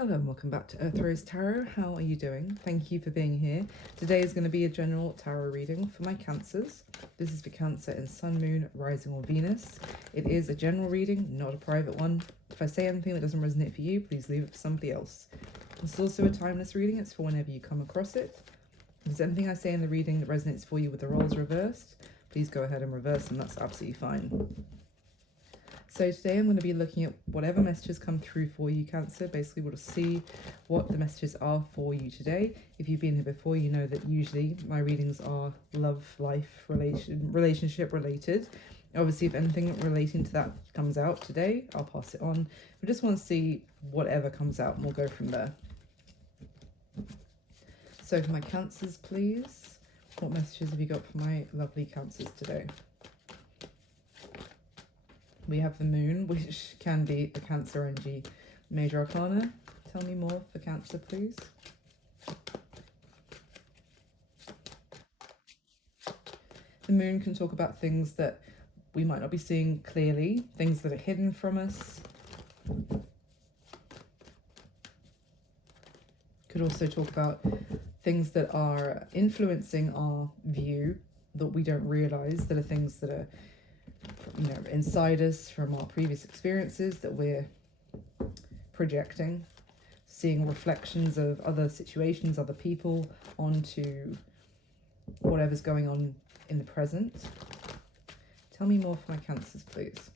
Hello and welcome back to Earth Rose Tarot. How are you doing? Thank you for being here. Today is going to be a general tarot reading for my Cancers. This is for Cancer in Sun, Moon, Rising or Venus. It is a general reading, not a private one. If I say anything that doesn't resonate for you, please leave it for somebody else. It's also a timeless reading. It's for whenever you come across it. If there's anything I say in the reading that resonates for you with the roles reversed, please go ahead and reverse them. That's absolutely fine. So today I'm going to be looking at whatever messages come through for you, Cancer. Basically, we'll see what the messages are for you today. If you've been here before, you know that usually my readings are love, life, relationship related. Obviously, if anything relating to that comes out today, I'll pass it on. We just want to see whatever comes out and we'll go from there. So for my Cancers, please, what messages have you got for my lovely Cancers today? We have the Moon, which can be the Cancer energy major arcana. Tell me more for Cancer, please. The Moon can talk about things that we might not be seeing clearly, things that are hidden from us. Could also talk about things that are influencing our view that we don't realize, that are things that are, you know, inside us from our previous experiences that we're projecting, seeing reflections of other situations, other people onto whatever's going on in the present. Tell me more for my Cancers, please.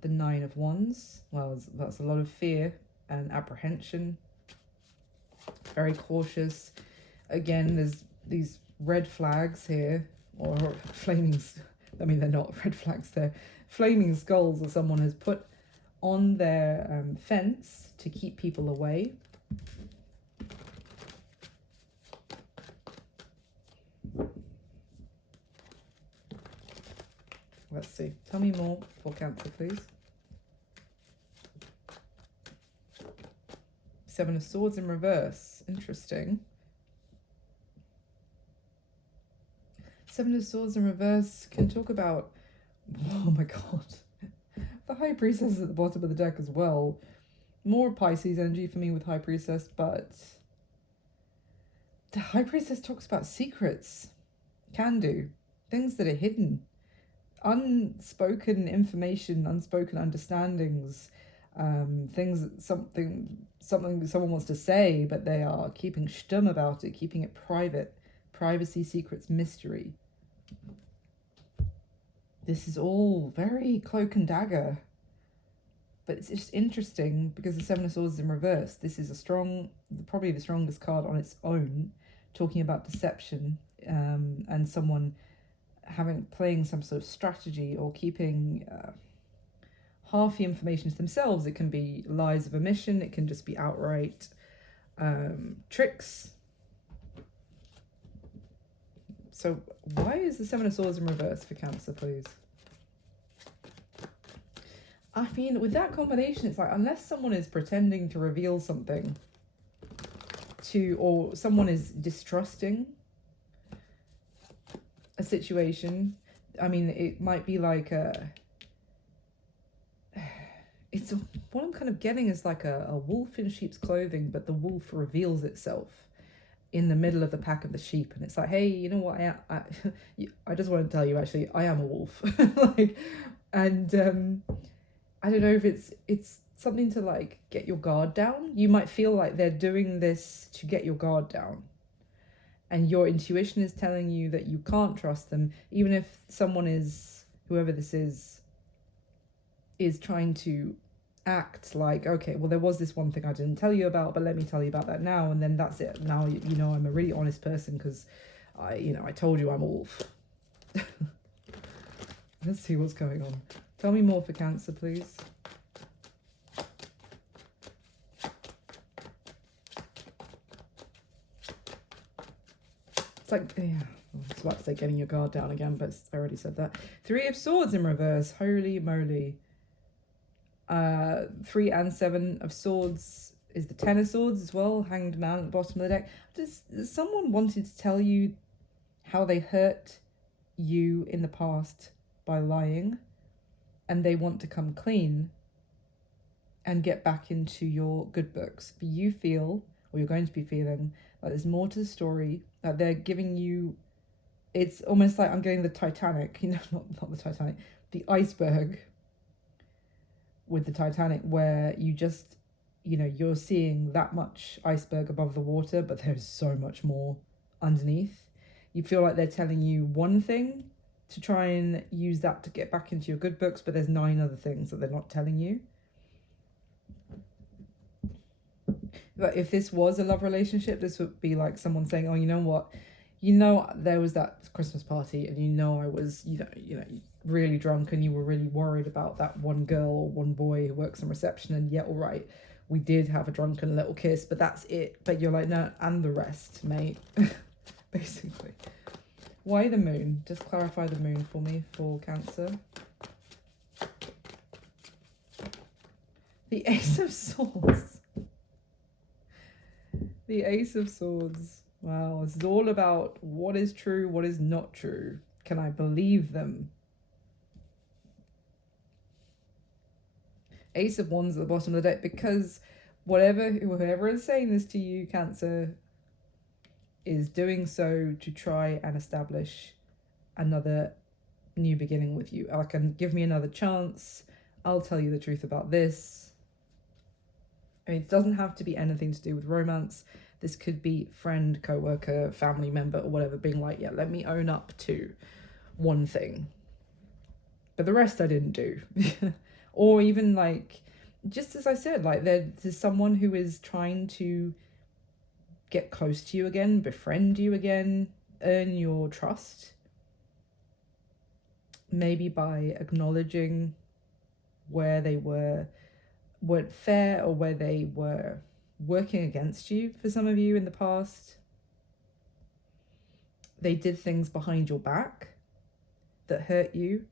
The Nine of Wands. Well, that's a lot of fear and apprehension. Very cautious. Again, there's these red flags here, or flaming, I mean, they're not red flags, they're flaming skulls that someone has put on their fence to keep people away. Let's see. Tell me more for Cancer, please. Seven of Swords in reverse. Interesting. Seven of Swords in reverse can talk about, oh my god, the High Priestess is at the bottom of the deck as well. More Pisces energy for me with High Priestess, but the High Priestess talks about secrets, can do, things that are hidden, unspoken information, unspoken understandings, things, something someone wants to say, but they are keeping stum about it, keeping it private. Privacy, secrets, mystery. This is all very cloak and dagger, but it's just interesting because the Seven of Swords is in reverse. This is a strong, probably the strongest card on its own, talking about deception, and someone playing some sort of strategy or keeping half the information to themselves. It can be lies of omission, it can just be outright tricks. So why is the Seven of Swords in reverse for Cancer, please? I mean, with that combination, it's like, unless someone is pretending to reveal something or someone is distrusting a situation, I mean, it might be like what I'm kind of getting is like a wolf in sheep's clothing, but the wolf reveals itself in the middle of the pack of the sheep, and it's like, hey, you know what, I just want to tell you, actually, I am a wolf. Like, and I don't know if it's something to like get your guard down. You might feel like they're doing this to get your guard down, and your intuition is telling you that you can't trust them, even if someone is, whoever this is trying to act like, okay, well, there was this one thing I didn't tell you about, but let me tell you about that now, and then that's it. Now you know I'm a really honest person because I told you I'm a wolf. Let's see what's going on. Tell me more for Cancer, please. It's like, yeah, I was about to say getting your guard down again, but I already said that. Three of Swords in reverse. Holy moly. 3 and 7 of Swords is the Ten of Swords as well, Hanged Man at the bottom of the deck. Does someone wanted to tell you how they hurt you in the past by lying, and they want to come clean, and get back into your good books. But you feel, or you're going to be feeling, like there's more to the story, that they're giving you, it's almost like I'm getting the Titanic, not the Titanic, the iceberg with the Titanic, where you just, you're seeing that much iceberg above the water, but there's so much more underneath. You feel like they're telling you one thing to try and use that to get back into your good books, but there's 9 other things that they're not telling you. But if this was a love relationship, this would be like someone saying, oh, you know what? There was that Christmas party and I was, really drunk and you were really worried about that one girl or one boy who works in reception, and all right, we did have a drunken little kiss, but that's it. But you're like, no, and the rest, mate. Basically. Why the moon? Just clarify the moon for me for Cancer. The Ace of Swords. The Ace of Swords. Wow, this is all about what is true, what is not true. Can I believe them? Ace of Wands at the bottom of the deck, because whoever is saying this to you, Cancer, is doing so to try and establish another new beginning with you. Like, give me another chance. I'll tell you the truth about this. I mean, it doesn't have to be anything to do with romance. This could be friend, co-worker, family member, or whatever, being like, yeah, let me own up to one thing, but the rest I didn't do. Or even like, just as I said, like there's someone who is trying to get close to you again, befriend you again, earn your trust. Maybe by acknowledging where they weren't fair, or where they were working against you for some of you in the past. They did things behind your back that hurt you,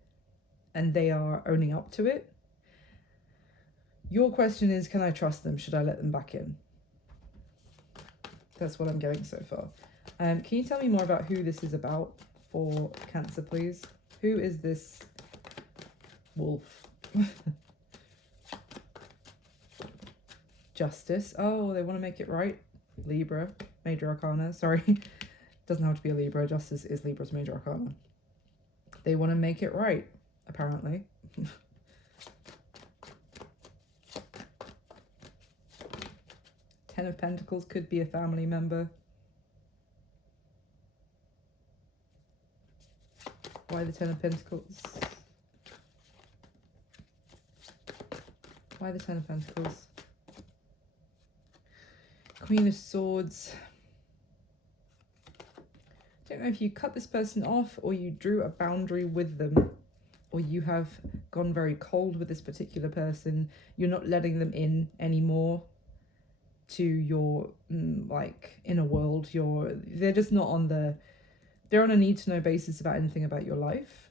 and they are owning up to it. Your question is, can I trust them? Should I let them back in? That's what I'm getting so far. Can you tell me more about who this is about for Cancer, please? Who is this wolf? Justice. Oh, they want to make it right. Libra. Major Arcana. Sorry. Doesn't have to be a Libra. Justice is Libra's Major Arcana. They want to make it right, apparently. Ten of Pentacles could be a family member. Why the Ten of Pentacles? Why the Ten of Pentacles? Queen of Swords. I don't know if you cut this person off, or you drew a boundary with them, or you have gone very cold with this particular person. You're not letting them in anymore to your like inner world. They're just not they're on a need to know basis about anything about your life.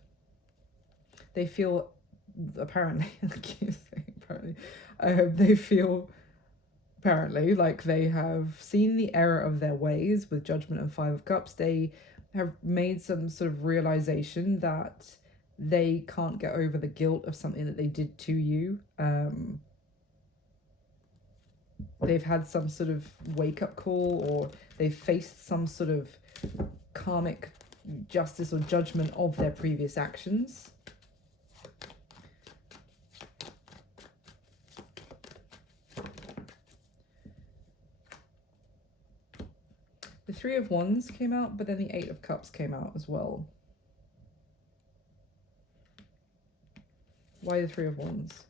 They feel, apparently, I keep saying apparently, they feel apparently like they have seen the error of their ways with Judgment and Five of Cups. They have made some sort of realization that they can't get over the guilt of something that they did to you. They've had some sort of wake-up call, or they've faced some sort of karmic justice or judgment of their previous actions. The Three of Wands came out, but then the Eight of Cups came out as well. Why the Three of Wands?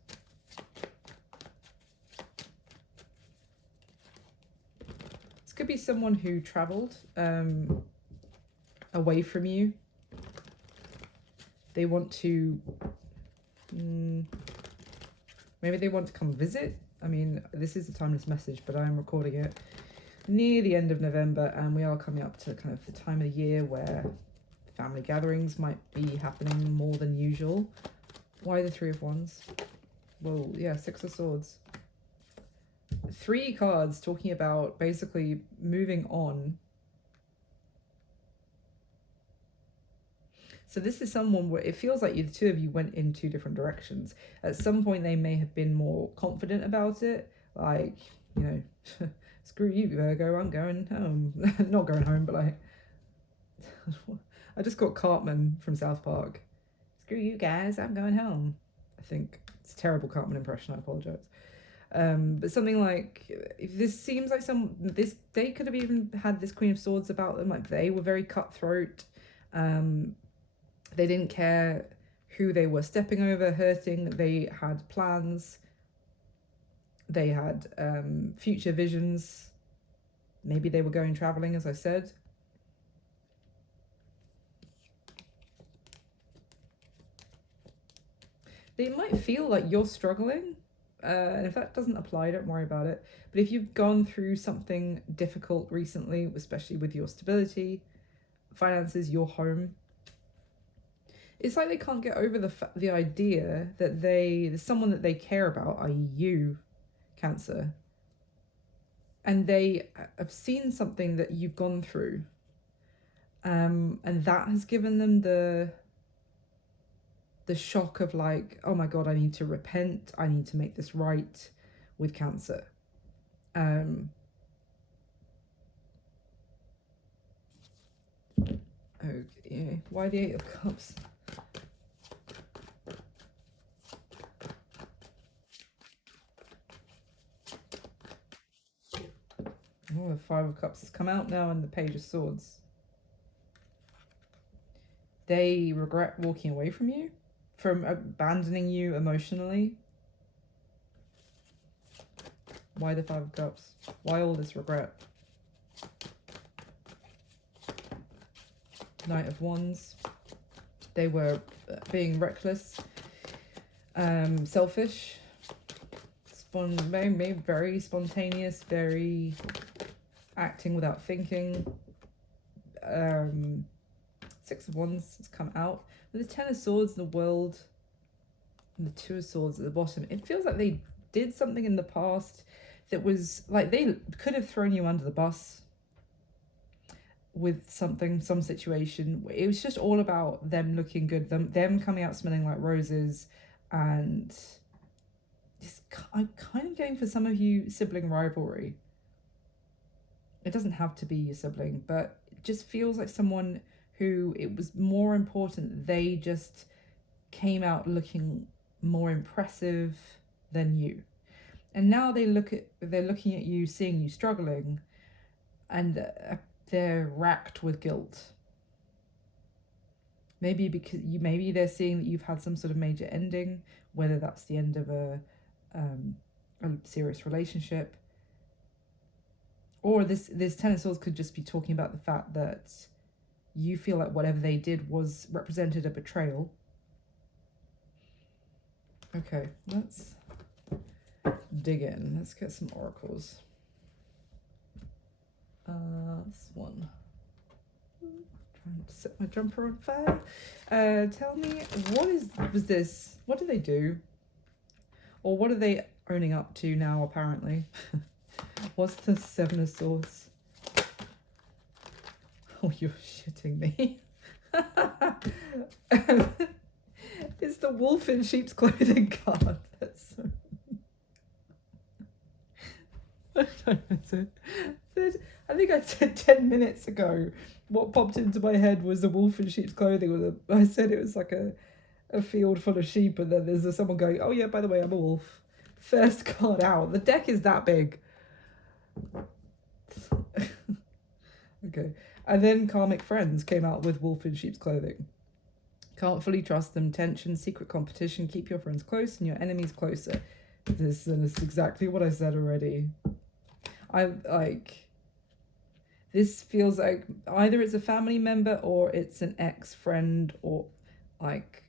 This could be someone who traveled away from you. They want to, maybe they want to come visit. I mean, this is a timeless message, but I am recording it near the end of November, and we are coming up to kind of the time of the year where family gatherings might be happening more than usual. Why the Three of Wands? Well, yeah, Six of Swords. 3 cards talking about basically moving on. So this is someone where it feels like the two of you went in two different directions. At some point, they may have been more confident about it, like, you know, screw you, Virgo, I'm going home. Not going home, but like, I just got Cartman from South Park. Screw you guys, I'm going home. I think it's a terrible Cartman impression, I apologise. But something like, if this seems like they could have even had this Queen of Swords about them, like they were very cutthroat. They didn't care who they were stepping over, hurting. They had plans. They had future visions. Maybe they were going traveling, as I said. They might feel like you're struggling. And if that doesn't apply, don't worry about it. But if you've gone through something difficult recently, especially with your stability, finances, your home, it's like they can't get over the idea that there's someone that they care about, i.e. you, Cancer, and they have seen something that you've gone through, and that has given them the shock of like, oh my god, I need to repent, I need to make this right with Cancer. Okay, why the Eight of Cups? Oh, the Five of Cups has come out now, and the Page of Swords. They regret walking away from you, from abandoning you emotionally. Why the Five of Cups? Why all this regret? Knight of Wands. They were being reckless, selfish, very spontaneous, very acting without thinking. Six of Wands has come out. With the Ten of Swords in the World and the Two of Swords at the bottom, it feels like they did something in the past that was like they could have thrown you under the bus with some situation. It was just all about them looking good, them coming out smelling like roses, and I'm kind of going for some of you sibling rivalry. It doesn't have to be your sibling, but it just feels like someone who it was more important they just came out looking more impressive than you. And now they're looking at you, seeing you struggling, and they're racked with guilt. Maybe they're seeing that you've had some sort of major ending, whether that's the end of a serious relationship, or this Ten of Swords could just be talking about the fact that you feel like whatever they did represented a betrayal. Okay, let's dig in. Let's get some oracles. This one. Trying to set my jumper on fire. Tell me, was this? What do they do? Or what are they owning up to now, apparently? What's the Seven of Swords? Oh, you're shitting me. It's the wolf in sheep's clothing card. That's so... I think I said 10 minutes ago what popped into my head was the wolf in sheep's clothing. I said it was like a field full of sheep, and then there's someone going, oh yeah, by the way, I'm a wolf. First card out. The deck is that big. Okay. And then Karmic Friends came out with wolf in sheep's clothing. Can't fully trust them. Tension, secret competition. Keep your friends close and your enemies closer. This is exactly what I said already. This feels like either it's a family member or it's an ex-friend, or like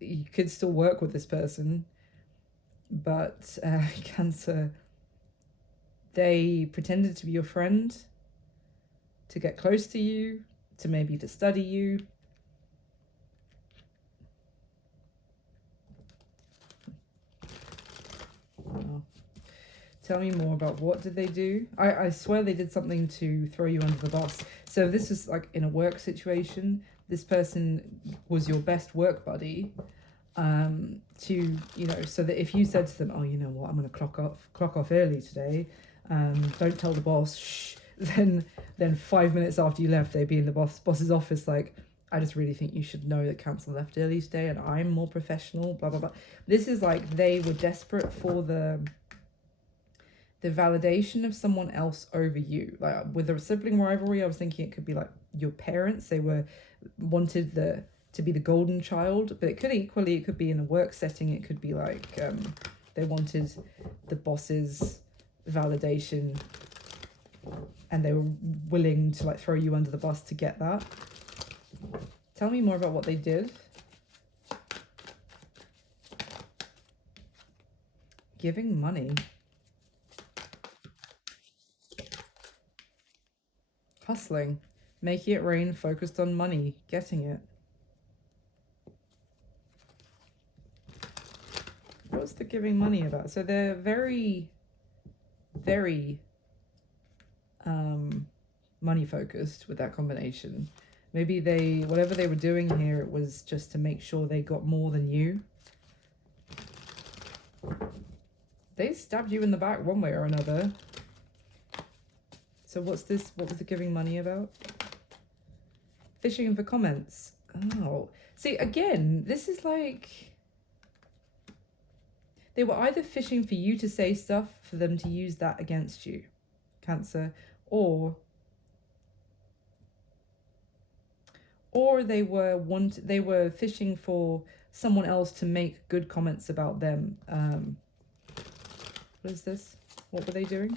you could still work with this person, but Cancer, they pretended to be your friend, to get close to you, to study you. Wow. Tell me more about what did they do? I swear they did something to throw you under the bus. So this is like in a work situation. this person was your best work buddy, to, you know, so that if you said to them, oh, you know what, I'm going to clock off early today, don't tell the boss, shh, then 5 minutes after you left, they'd be in the boss's office like, I just really think you should know that Cancer left early today and I'm more professional, blah blah blah. This is like they were desperate for the validation of someone else over you. Like with a sibling rivalry, I was thinking it could be like your parents. They wanted to be the golden child, but it could be in a work setting. It could be like they wanted the boss's validation, and they were willing to like throw you under the bus to get that. Tell me more about what they did. Giving money. Hustling. Making it rain, focused on money, getting it. What's the giving money about? So they're very, very money focused with that combination. Maybe whatever they were doing here, it was just to make sure they got more than you. They stabbed you in the back one way or another. So what's this? What was the giving money about? Fishing for comments. Oh, see, again, this is like they were either fishing for you to say stuff for them to use that against you, Cancer, or they were fishing for someone else to make good comments about them. What is this? What were they doing?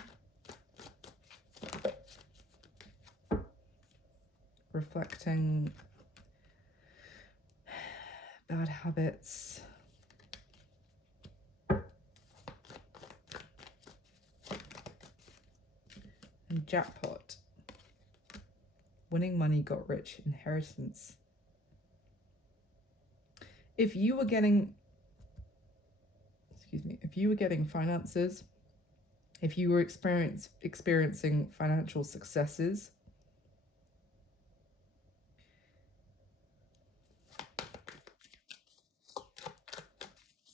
Reflecting bad habits. And jackpot. Winning money, got rich, inheritance. If you were getting finances, if you were experiencing financial successes,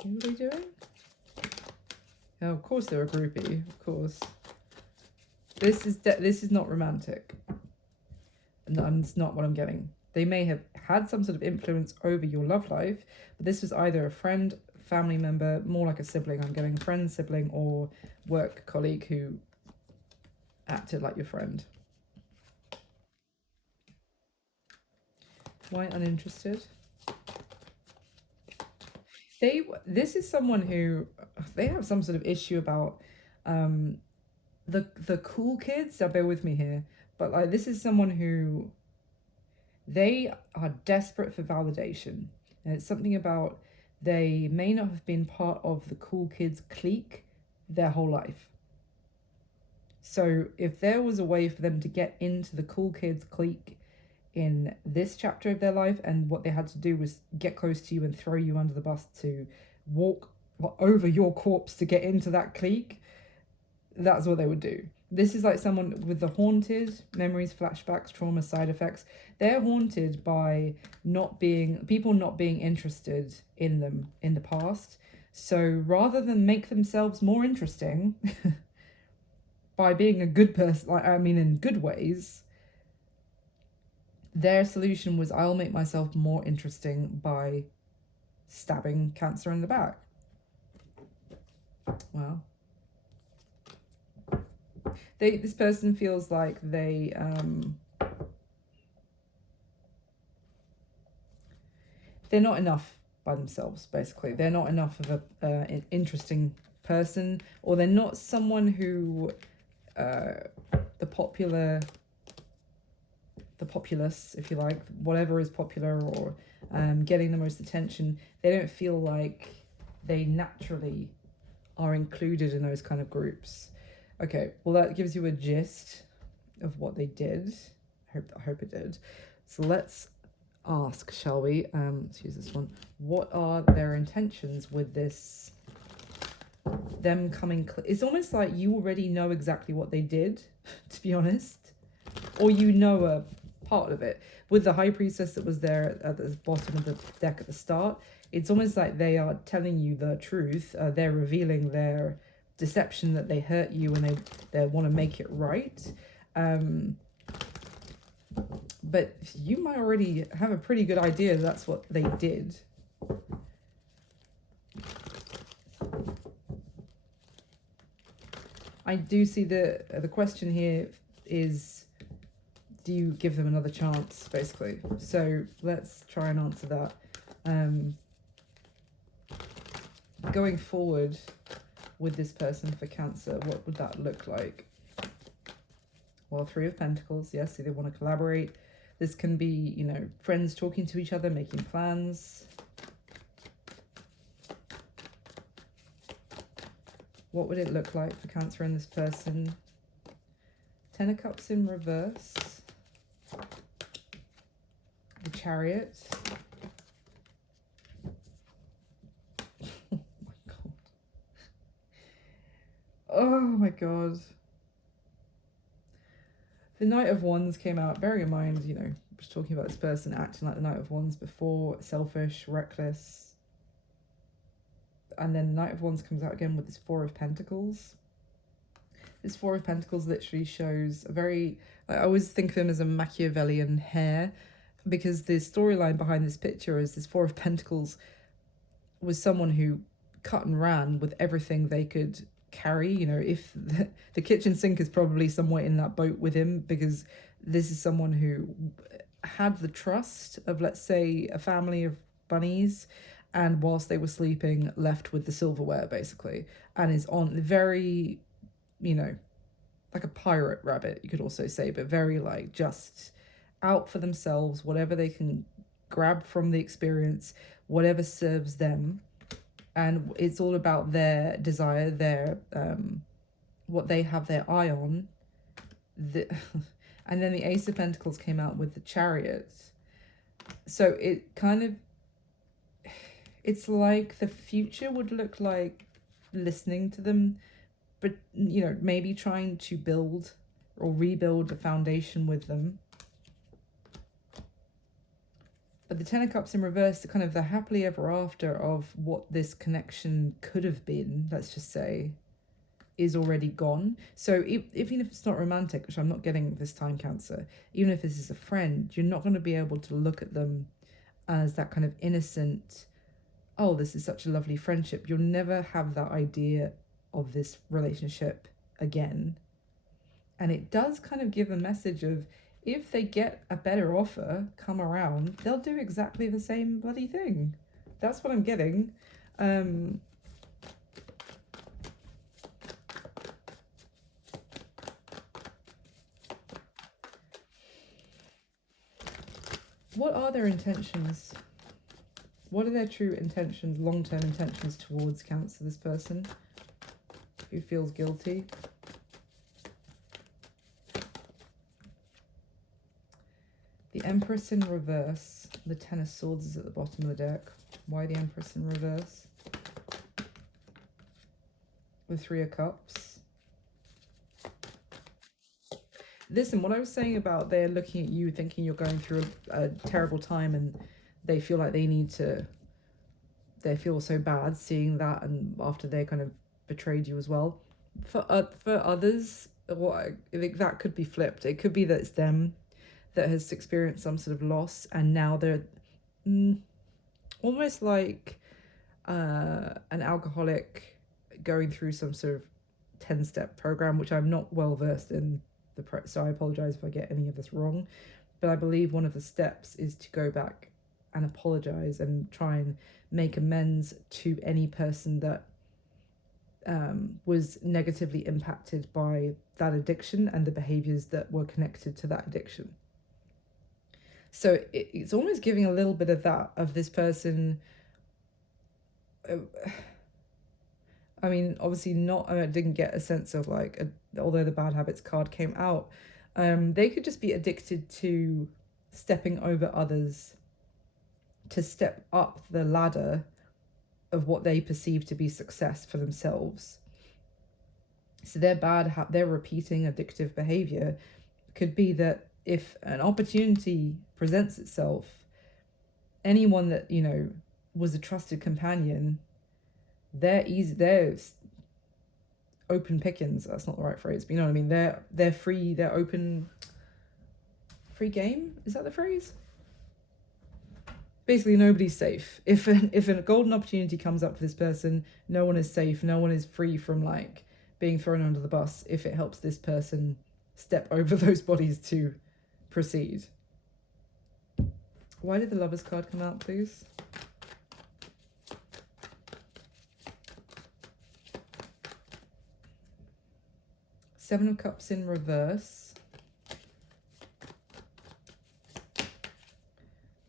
what are they doing? Oh, of course they're a groupie, of course. This is not romantic. And it's not what I'm getting. They may have had some sort of influence over your love life, but this was either a friend, family member, more like a sibling. I'm getting friend, sibling, or work colleague who acted like your friend. Why uninterested? This is someone who, they have some sort of issue about the cool kids. Now bear with me here, but like this is someone who, they are desperate for validation, and it's something about they may not have been part of the cool kids clique their whole life. So if there was a way for them to get into the cool kids clique in this chapter of their life, and what they had to do was get close to you and throw you under the bus to walk over your corpse to get into that clique, that's what they would do. This is like someone with the haunted memories, flashbacks, trauma, side effects. They're haunted by people not being interested in them in the past. So rather than make themselves more interesting by being a good person, in good ways, their solution was, I'll make myself more interesting by stabbing Cancer in the back. Wow. This person feels like they're not enough by themselves, basically. They're not enough of an interesting person, or they're not someone who the populace, if you like, whatever is popular or getting the most attention, they don't feel like they naturally are included in those kind of groups. Okay, well, that gives you a gist of what they did. I hope it did. So let's ask, shall we? Let's use this one. What are their intentions with this? Them coming... It's almost like you already know exactly what they did, to be honest. Or you know part of it. With the high priestess that was there at the bottom of the deck at the start, it's almost like they are telling you the truth. They're revealing their deception, that they hurt you and they want to make it right. But you might already have a pretty good idea that's what they did. I do see the question here is, do you give them another chance, basically? So let's try and answer that. Going forward with this person for Cancer, what would that look like? Well, Three of Pentacles, yes, so they want to collaborate. This can be, you know, friends talking to each other, making plans. What would it look like for Cancer and this person? Ten of Cups in reverse. The Chariot. Oh my god. The Knight of Wands came out. Bearing in mind, you know, I was talking about this person acting like the Knight of Wands before, selfish, reckless. And then the Knight of Wands comes out again with this Four of Pentacles. This Four of Pentacles literally shows a very, I always think of him as a Machiavellian hare, because the storyline behind this picture is this Four of Pentacles was someone who cut and ran with everything they could carry. You know, if the kitchen sink is probably somewhere in that boat with him, because this is someone who had the trust of, let's say, a family of bunnies, and whilst they were sleeping left with the silverware, basically, and is on very, you know, like a pirate rabbit, you could also say, but very like just out for themselves, whatever they can grab from the experience, whatever serves them. And it's all about their desire, their what they have their eye on. And then the Ace of Pentacles came out with the Chariot. So it kind of, it's like the future would look like listening to them, but, you know, maybe trying to build or rebuild a foundation with them. But the Ten of Cups in reverse, the kind of the happily ever after of what this connection could have been, let's just say, is already gone. So even if it's not romantic, which I'm not getting this time, Cancer, even if this is a friend, you're not going to be able to look at them as that kind of innocent, oh, this is such a lovely friendship. You'll never have that idea of this relationship again. And it does kind of give a message of, if they get a better offer come around, they'll do exactly the same bloody thing. That's what I'm getting. What are their intentions? What are their true intentions, long-term intentions towards Cancer, this person who feels guilty? The Empress in reverse. The Ten of Swords is at the bottom of the deck. Why the Empress in reverse? The Three of Cups. Listen, what I was saying about they're looking at you thinking you're going through a terrible time, and they feel like they feel so bad seeing that, and after they kind of betrayed you as well. For others, I think that could be flipped. It could be that it's them that has experienced some sort of loss, and now they're almost like an alcoholic going through some sort of 10-step program, which I'm not well versed in, so I apologize if I get any of this wrong, but I believe one of the steps is to go back and apologize and try and make amends to any person that was negatively impacted by that addiction and the behaviors that were connected to that addiction. So it's almost giving a little bit of that, of this person. I mean, obviously not, I didn't get a sense of like, although the bad habits card came out, they could just be addicted to stepping over others to step up the ladder of what they perceive to be success for themselves. So their repeating addictive behavior could be that if an opportunity presents itself, anyone that, you know, was a trusted companion, they're open pickings. That's not the right phrase, but you know what I mean. They're free. They're open. Free game, is that the phrase? Basically, nobody's safe. If a golden opportunity comes up for this person, no one is safe. No one is free from like being thrown under the bus if it helps this person step over those bodies to proceed. Why did the Lovers card come out, please? Seven of Cups in reverse.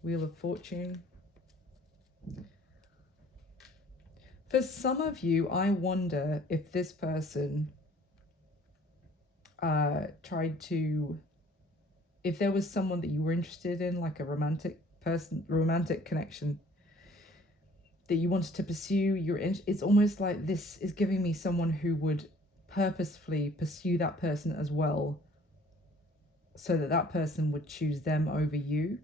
Wheel of Fortune. For some of you, I wonder if this person tried to, if there was someone that you were interested in, like a romantic connection that you wanted to pursue. It's almost like this is giving me someone who would purposefully pursue that person as well, so that that person would choose them over you.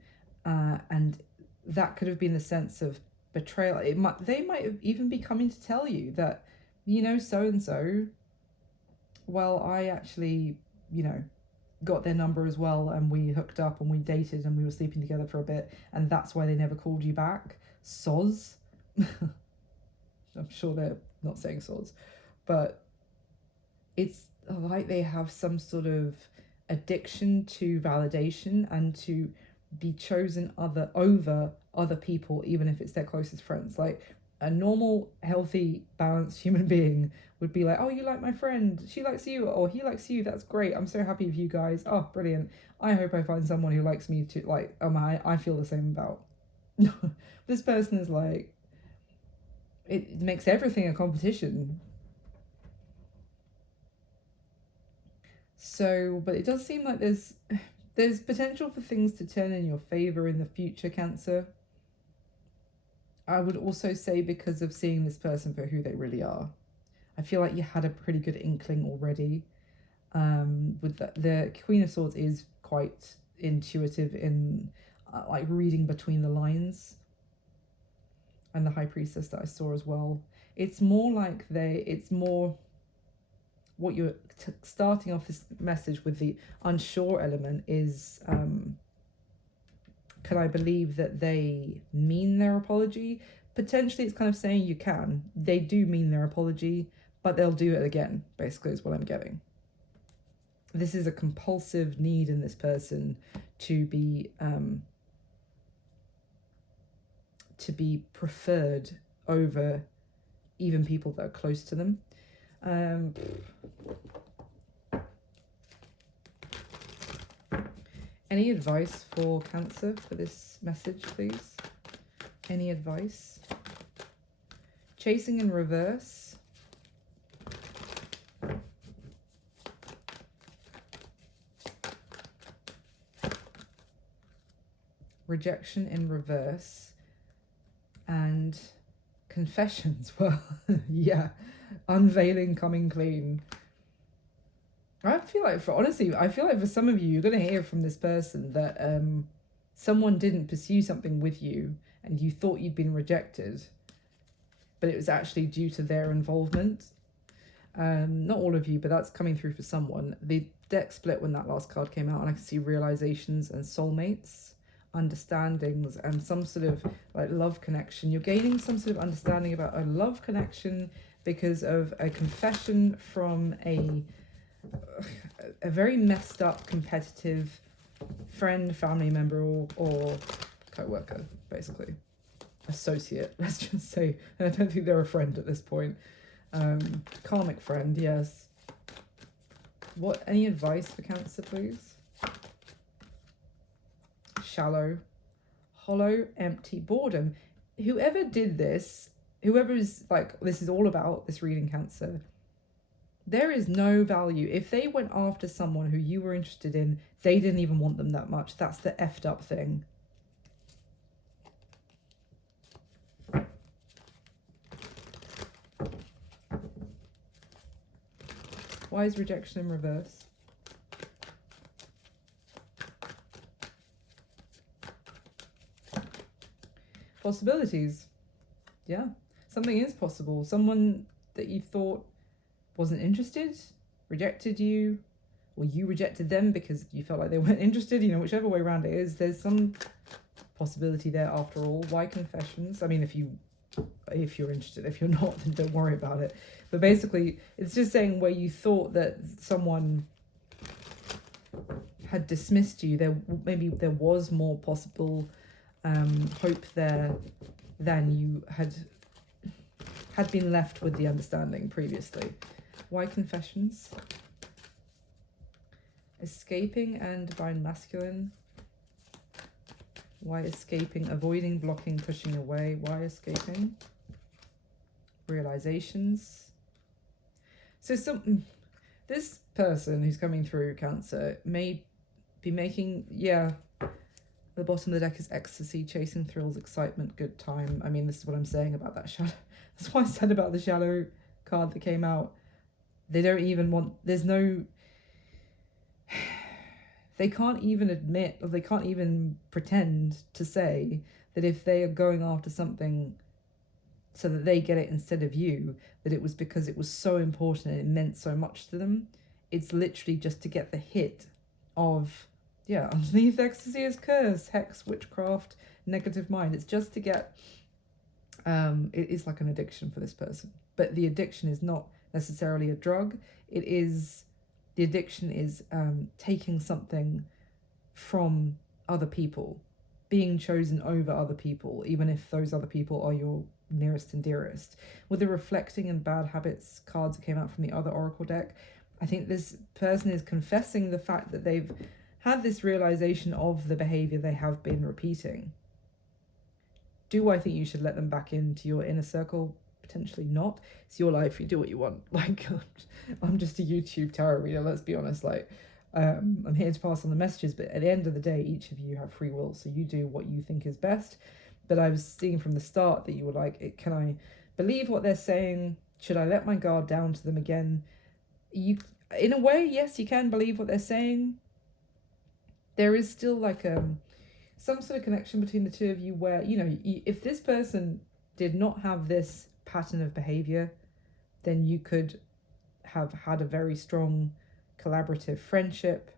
And that could have been the sense of betrayal. They might have even be coming to tell you that, you know, so-and-so, well, I actually, you know, got their number as well, and we hooked up and we dated and we were sleeping together for a bit, and that's why they never called you back. Soz. I'm sure they're not saying soz, but it's like they have some sort of addiction to validation and to be chosen over other people, even if it's their closest friends. Like a normal, healthy, balanced human being would be like, oh, you like my friend, she likes you, or he likes you, that's great, I'm so happy with you guys, oh, brilliant, I hope I find someone who likes me too. Like, I feel the same about. This person is like, it makes everything a competition. So, but it does seem like there's potential for things to turn in your favor in the future, Cancer. I would also say because of seeing this person for who they really are. I feel like you had a pretty good inkling already. With the Queen of Swords is quite intuitive in like reading between the lines. And the High Priestess that I saw as well. It's more like it's more what you're starting off this message with, the unsure element is, can I believe that they mean their apology? Potentially it's kind of saying you can. They do mean their apology, but they'll do it again, basically, is what I'm getting. This is a compulsive need in this person to be preferred over even people that are close to them. Any advice for Cancer for this message, please? Any advice? Chasing in reverse. Rejection in reverse. And confessions. Well, yeah. Unveiling, coming clean. I feel like for some of you, you're going to hear from this person that someone didn't pursue something with you and you thought you'd been rejected, but it was actually due to their involvement. Not all of you, but that's coming through for someone. The deck split when that last card came out, and I can see realizations and soulmates, understandings, and some sort of like love connection. You're gaining some sort of understanding about a love connection because of a confession from a very messed up, competitive friend, family member, or co-worker, basically. Associate, let's just say. I don't think they're a friend at this point. Karmic friend, yes. Any advice for Cancer, please? Shallow, hollow, empty, boredom. Whoever did this, whoever is like, this is all about, this reading, Cancer, there is no value. If they went after someone who you were interested in, they didn't even want them that much. That's the effed up thing. Why is rejection in reverse? possibilities. Yeah, something is possible. Someone that you thought wasn't interested rejected you, or you rejected them because you felt like they weren't interested, you know, whichever way around it is, there's some possibility there after all. Why confessions? I mean, if you're interested. If you're not, then don't worry about it. But basically, it's just saying where you thought that someone had dismissed you, maybe there was more possible hope there than you had been left with the understanding previously. Why confessions? Escaping and divine masculine. Why escaping? Avoiding, blocking, pushing away. Why escaping? Realizations. So this person who's coming through Cancer may be making, the bottom of the deck is ecstasy, chasing thrills, excitement, good time. I mean, this is what I'm saying about that shadow. That's what I said about the shadow card that came out. They don't even want, they can't even admit, or they can't even pretend to say that if they are going after something so that they get it instead of you, that it was because it was so important and it meant so much to them. It's literally just to get the hit of, underneath ecstasy is curse, hex, witchcraft, negative mind. It's just to get, it is like an addiction for this person. But the addiction is not necessarily a drug. The addiction is taking something from other people, being chosen over other people, even if those other people are your nearest and dearest. With the reflecting and bad habits cards that came out from the other oracle deck, I think this person is confessing the fact that they've had this realization of the behavior they have been repeating. Do I think you should let them back into your inner circle? Potentially not. It's your life, you do what you want. Like, I'm just a YouTube tarot reader, let's be honest. Like, I'm here to pass on the messages, but at the end of the day, each of you have free will, so you do what you think is best. But I was seeing from the start that you were like, can I believe what they're saying? Should I let my guard down to them again? You, in a way, yes, you can believe what they're saying. There is still like some sort of connection between the two of you where, if this person did not have this pattern of behavior, then you could have had a very strong collaborative friendship,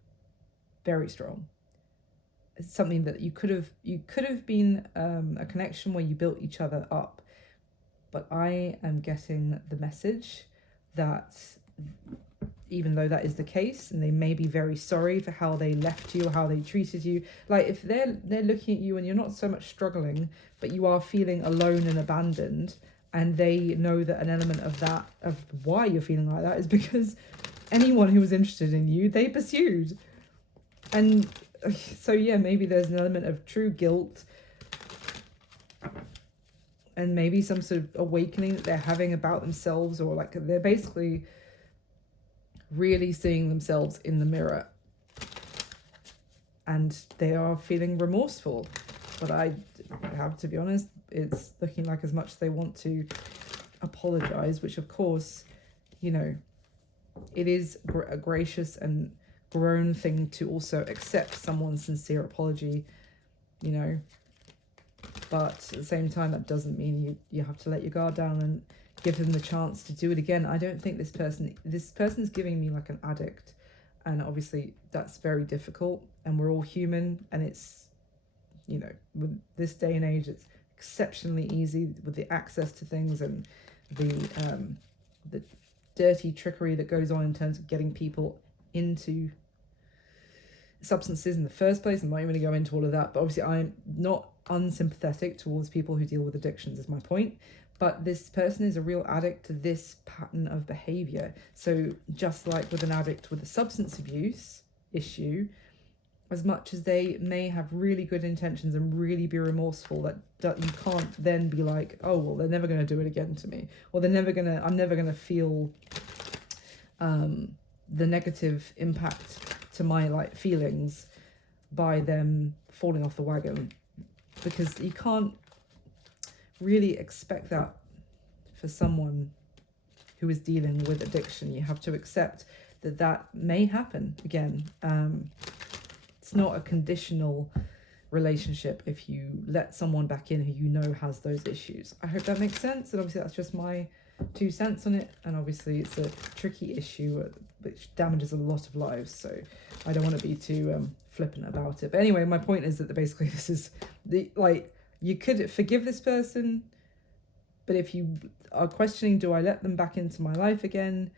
very strong. It's something that you could have been a connection where you built each other up. But I am getting the message that even though that is the case, and they may be very sorry for how they left you or how they treated you, like if they're looking at you and you're not so much struggling, but you are feeling alone and abandoned, and they know that an element of that, of why you're feeling like that, is because anyone who was interested in you, they pursued. And so maybe there's an element of true guilt and maybe some sort of awakening that they're having about themselves, or like they're basically really seeing themselves in the mirror and they are feeling remorseful. But I have to be honest, it's looking like as much as they want to apologize, which of course, it is a gracious and grown thing to also accept someone's sincere apology, but at the same time, that doesn't mean you have to let your guard down and give them the chance to do it again. I don't think this person is giving me like an addict, and obviously that's very difficult, and we're all human, and it's, with this day and age, it's exceptionally easy with the access to things and the dirty trickery that goes on in terms of getting people into substances in the first place. I'm not even going to go into all of that, but obviously I'm not unsympathetic towards people who deal with addictions, is my point. But this person is a real addict to this pattern of behavior. So just like with an addict with a substance abuse issue, as much as they may have really good intentions and really be remorseful, that you can't then be like, oh, well, they're never going to do it again to me, or I'm never going to feel the negative impact to my feelings by them falling off the wagon, because you can't really expect that for someone who is dealing with addiction. You have to accept that may happen again. It's not a conditional relationship if you let someone back in who you know has those issues. I hope that makes sense, and obviously that's just my 2 cents on it, and obviously it's a tricky issue which damages a lot of lives, so I don't want to be too flippant about it. But anyway, my point is that basically this is the, like, you could forgive this person, but if you are questioning, do I let them back into my life again,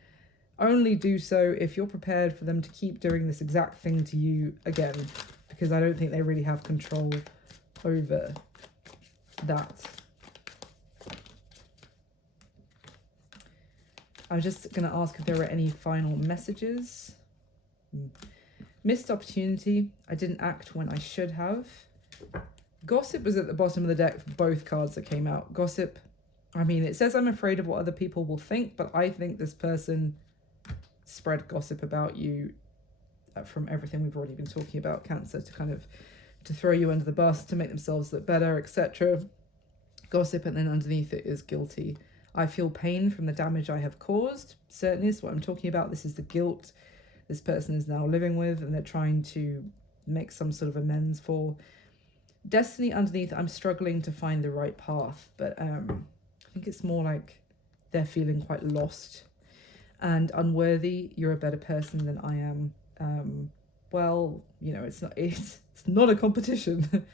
only do so if you're prepared for them to keep doing this exact thing to you again, because I don't think they really have control over that. I'm just going to ask if there are any final messages. Missed opportunity. I didn't act when I should have. Gossip was at the bottom of the deck for both cards that came out. Gossip, I mean, it says I'm afraid of what other people will think, but I think this person spread gossip about you from everything we've already been talking about, Cancer, to throw you under the bus, to make themselves look better, etc. Gossip, and then underneath it is guilty. I feel pain from the damage I have caused. Certainly is what I'm talking about. This is the guilt this person is now living with, and they're trying to make some sort of amends for. Destiny underneath, I'm struggling to find the right path, but I think it's more like they're feeling quite lost. And unworthy, you're a better person than I am. Well, you know, it's not a competition.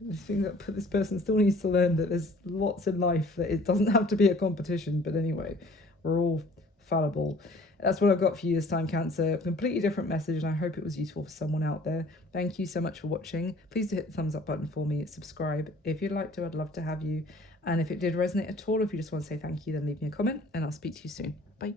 The thing that this person still needs to learn that there's lots in life that it doesn't have to be a competition. But anyway, we're all fallible. That's what I've got for you this time, Cancer. A completely different message, and I hope it was useful for someone out there. Thank you so much for watching. Please do hit the thumbs up button for me. Subscribe if you'd like to. I'd love to have you. And if it did resonate at all, if you just want to say thank you, then leave me a comment, and I'll speak to you soon. Bye.